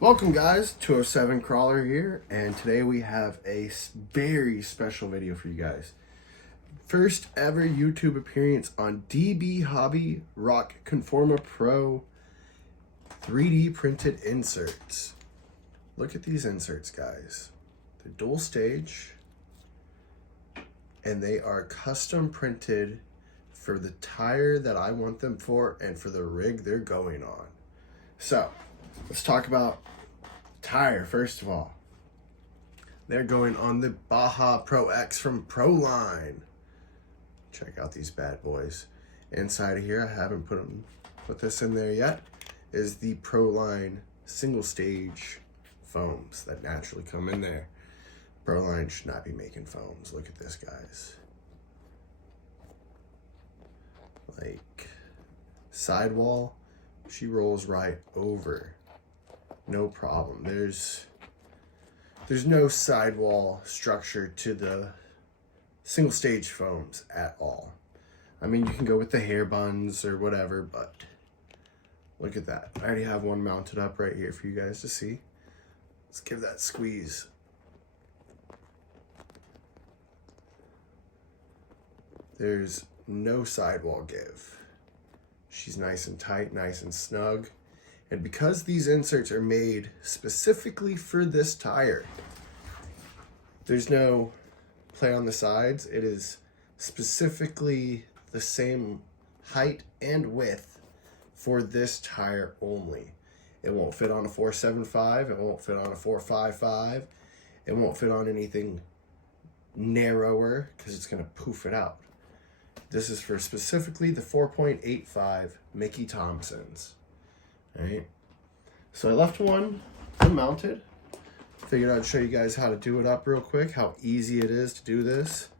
Welcome guys, 207 Crawler here, and today we have a very special video for you guys. First ever YouTube appearance on DB Hobby Rock Conforma Pro 3D printed inserts. Look at these inserts, guys. They're dual stage, and they are custom printed for the tire that I want them for and for the rig they're going on. So, let's talk about tire first of all. They're going on the Baja Pro X from Proline. Check out these bad boys. Inside of here, I haven't put this in there yet, is the Proline single stage foams that naturally come in there. Proline should not be making foams. Look at this, guys. Like, sidewall, she rolls right over. No problem. There's no sidewall structure to the single stage foams at all. I mean, you can go with the hair buns or whatever, but look at that. I already have one mounted up right here for you guys to see. Let's give that a squeeze. There's no sidewall give. She's nice and tight, nice and snug. And because these inserts are made specifically for this tire, there's no play on the sides. It is specifically the same height and width for this tire only. It won't fit on a 475, it won't fit on a 455, it won't fit on anything narrower because it's gonna poof it out. This is for specifically the 4.85 Mickey Thompsons. Right, so I left one unmounted. Figured I'd show you guys how to do it up real quick, how easy it is to do this.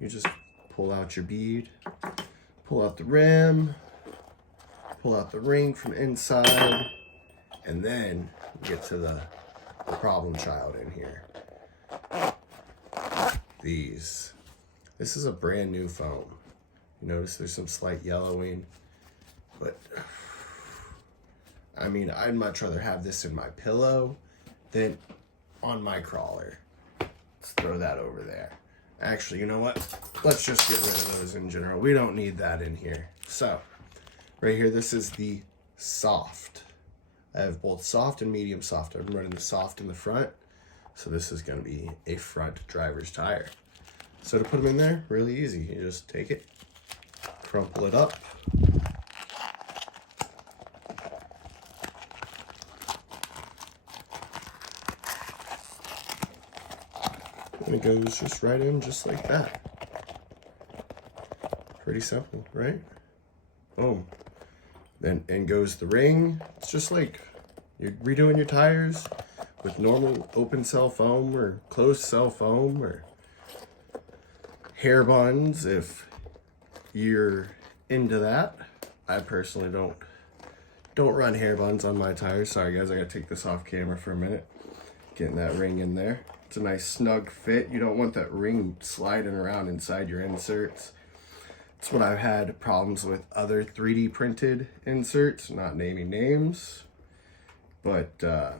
You just pull out your bead, pull out the rim, pull out the ring from inside, and then get to the problem child in here. This is a brand new foam. You notice there's some slight yellowing, but I mean, I'd much rather have this in my pillow than on my crawler. Let's throw that over there. Actually, you know what? Let's just get rid of those in general. We don't need that in here. So, right here, this is the soft. I have both soft and medium soft. I'm running the soft in the front. So this is gonna be a front driver's tire. So to put them in there, really easy. You just take it, crumple it up, and it goes just right in just like that. Pretty simple, right? Boom. Then in goes the ring. It's just like you're redoing your tires with normal open cell foam or closed cell foam or hair buns if you're into that. I personally don't run hair buns on my tires. Sorry guys, I gotta take this off camera for a minute. Getting that ring in there. It's a nice snug fit. You don't want that ring sliding around inside your inserts. It's what I've had problems with other 3D printed inserts, not naming names. But yeah,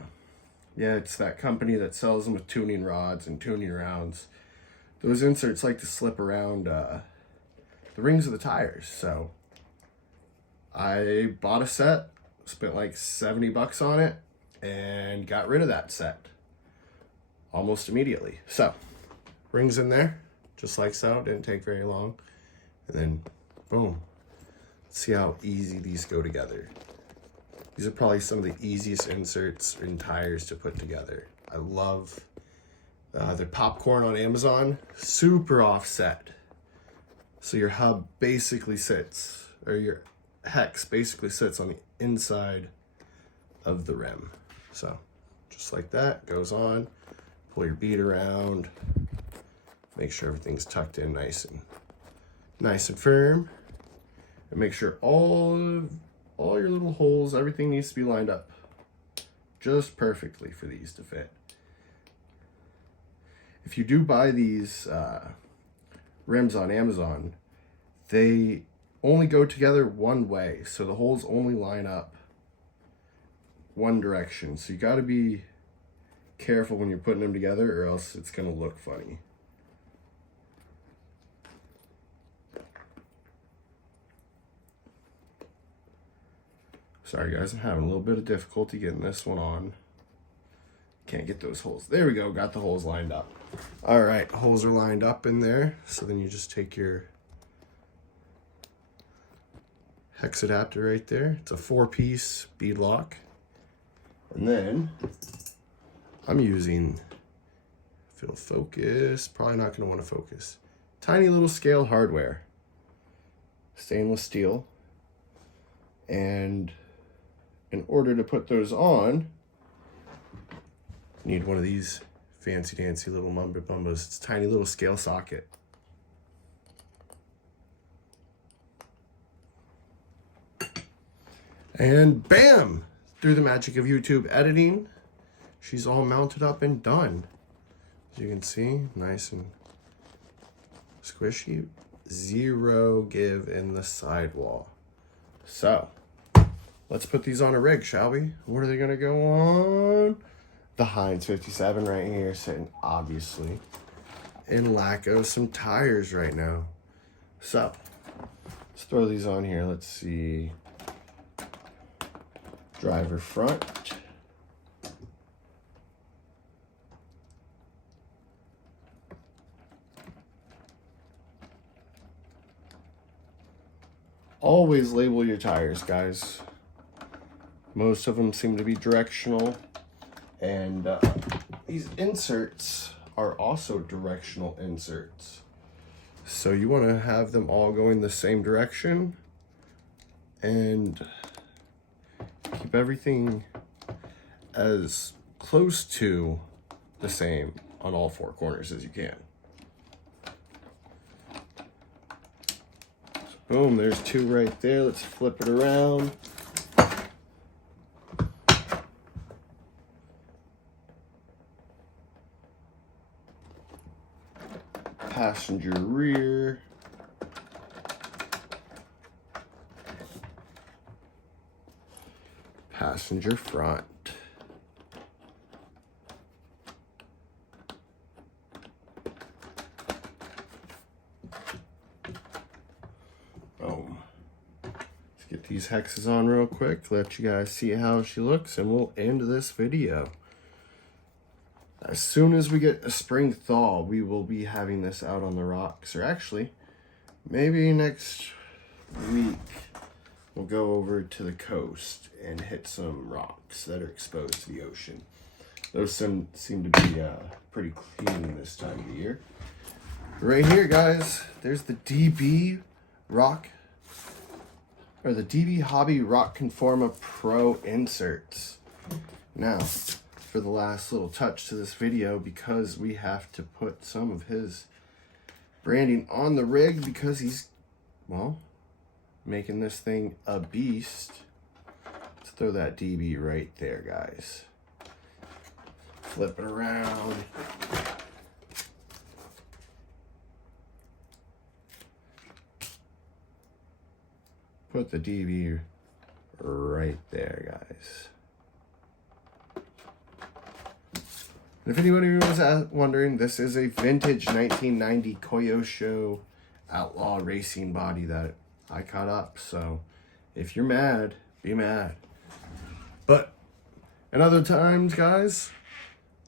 it's that company that sells them with tuning rods and tuning rounds. Those inserts like to slip around the rings of the tires. So I bought a set, spent like 70 bucks on it, and got rid of that set almost immediately. So rings in there, just like so. Didn't take very long. And then boom. Let's see how easy these go together. These are probably some of the easiest inserts in tires to put together. I love the popcorn on Amazon, super offset. So your hub basically sits, or your hex basically sits on the inside of the rim. So just like that, goes on. Pull your bead around, make sure everything's tucked in nice and firm, and make sure all your little holes, everything needs to be lined up just perfectly for these to fit. If you do buy these rims on Amazon, they only go together one way, so the holes only line up one direction. So you got to be careful when you're putting them together, or else it's going to look funny. Sorry guys, I'm having a little bit of difficulty getting this one on. Can't get those holes. There we go, got the holes lined up. All right, holes are lined up in there. So then you just take your hex adapter right there. It's a 4-piece bead lock. And then I'm using, if it'll focus, probably not gonna wanna focus. Tiny little scale hardware, stainless steel. And in order to put those on, you need one of these fancy dancy little mumbo bumbos. It's a tiny little scale socket. And bam! Through the magic of YouTube editing, she's all mounted up and done. As you can see, nice and squishy. Zero give in the sidewall. So, let's put these on a rig, shall we? What are they gonna go on? The Heinz 57 right here, sitting obviously in lack of some tires right now. So, let's throw these on here. Let's see. Driver front. Always label your tires, guys. Most of them seem to be directional, and these inserts are also directional inserts. So you want to have them all going the same direction and keep everything as close to the same on all 4 corners as you can. So boom, there's 2 right there. Let's flip it around. Passenger rear. Passenger front. Boom. Let's get these hexes on real quick, let you guys see how she looks, and we'll end this video. As soon as we get a spring thaw, we will be having this out on the rocks, or actually, maybe next week, we'll go over to the coast and hit some rocks that are exposed to the ocean. Those seem to be pretty clean this time of the year. Right here, guys, there's the DB Rock, or the DB Hobby Rock Conforma Pro inserts. Now, for the last little touch to this video, because we have to put some of his branding on the rig because he's, well, making this thing a beast. Let's throw that DB right there, guys. Flip it around. Put the DB right there, guys. And if anybody was wondering, this is a vintage 1990 Koyosho Outlaw racing body that I caught up. So if you're mad, be mad. But in other times, guys,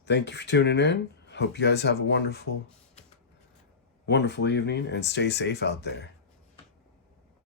thank you for tuning in. Hope you guys have a wonderful, wonderful evening, and stay safe out there.